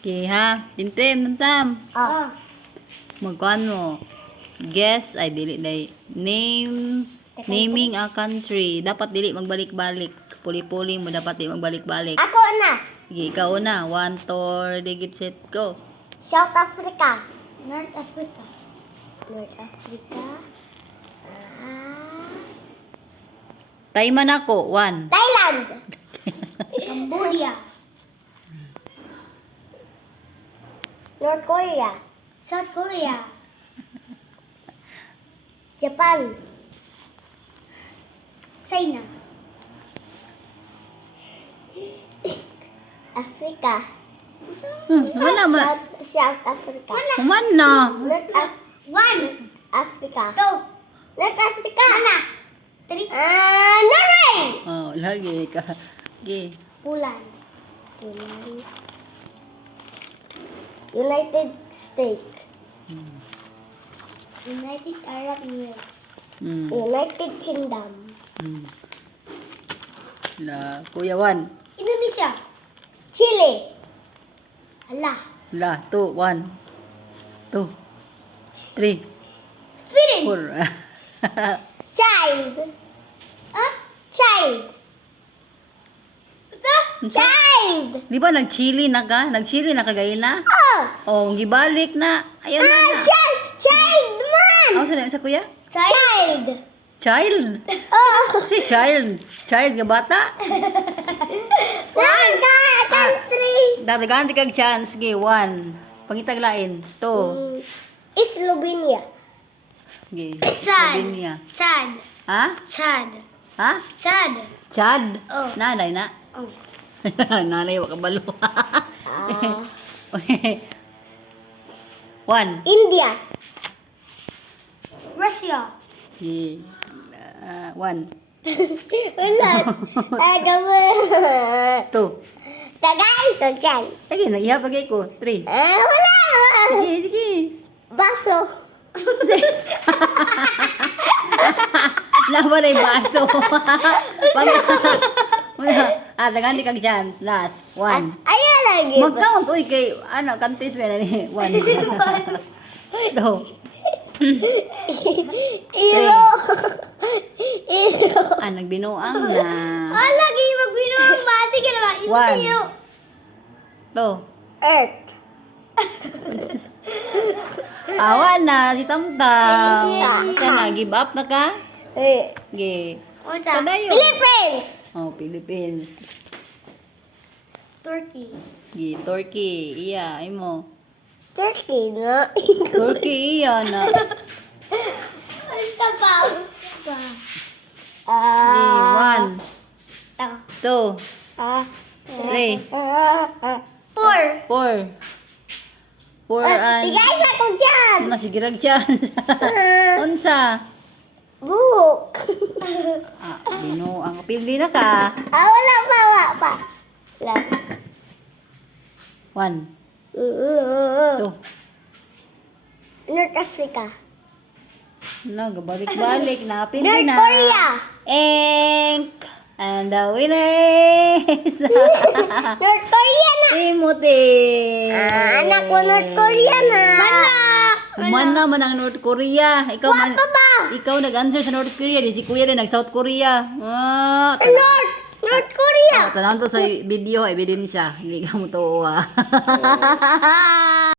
Okay, ha? Sintim, tam. Ah. Magkuhan mo. Guess, ay dili day. Naming a country. Dapat dili magbalik-balik. Puli-puli mo dapat dili magbalik-balik. Ako na. Sige, ikaw na. 1, 2, digit, set, go. South Africa. North Africa. North Africa. Taiman ako. 1. Thailand. Cambodia. North Korea. South Korea. Japan. China. Africa. Wala ba? South Africa. Kuman na. One. Africa. Two. North Africa. Mana? Three. Norway. Oh, lagi ka. Okay. Poland. United States. United Arab Emirates. United Kingdom. La, Kuya 1. Indonesia. Chile. Allah. La, 2, 1. 2. 3. Sweden. 4. Child. Child. Child. Di ba nag-chili na ka? Nag-chili na ka gayna? Oh, gibalik na. Ayaw na na. Child. Child man. Ako sa kuya? Child. Child. Si child. Child nga bata? One country. Dadagan kag chance. Sige, 1. Pangitaglain. 2. Slovenia. Sige. Chad. Slovenia. Chad. Ha? Chad. Ha? Chad. Chad? Oh. Nanay na? Oh. Nanay, wakabalo. Ah. 1. India. Russia. Okay. 1. Wala. Taga mo. 2. Tagay to, chance. Sige, nag-ihap lagi ko. 3. Wala. Sige, sige. Baso. Lama na yung baso. Tagan di kag chance. Last. 1. Ayan lagi. Mag-count. Uy, kay, kantis ba na ni? 1. 2. Iro. Iro. Nagbinuang na. Lagi magbinuang ba? Sige naman. Ito One. sa'yo. 2. Earth. Awa na, si Tamtam. Ka na, give up na ka? Sige. Padayo. Philippines. Oh, Philippines. Turkey. Sige, Turkey. Iya, ay mo. Turkey na. Turkey, iya na. Basta ba? Sige, 1, 2, 3, 4. 4. 4 and... Tigay sa ko dyan. Masigirag chance. Unsa? Book. Binuang. Pili na ka. Wala pa. Wala. 1, 2. North Africa. Gabalik-balik. Napin North na. Korea. Ink. And the winner is... North Korea na. Timothy. Anak ko North Korea na. Mana man ang North Korea. Ikaw man. Wapa ba? Ikaw nag-answer sa North Korea. Di si Kuya din nag-South Korea. North Korea. Tanang to sa video. Ebidensya. Hindi ka mo to.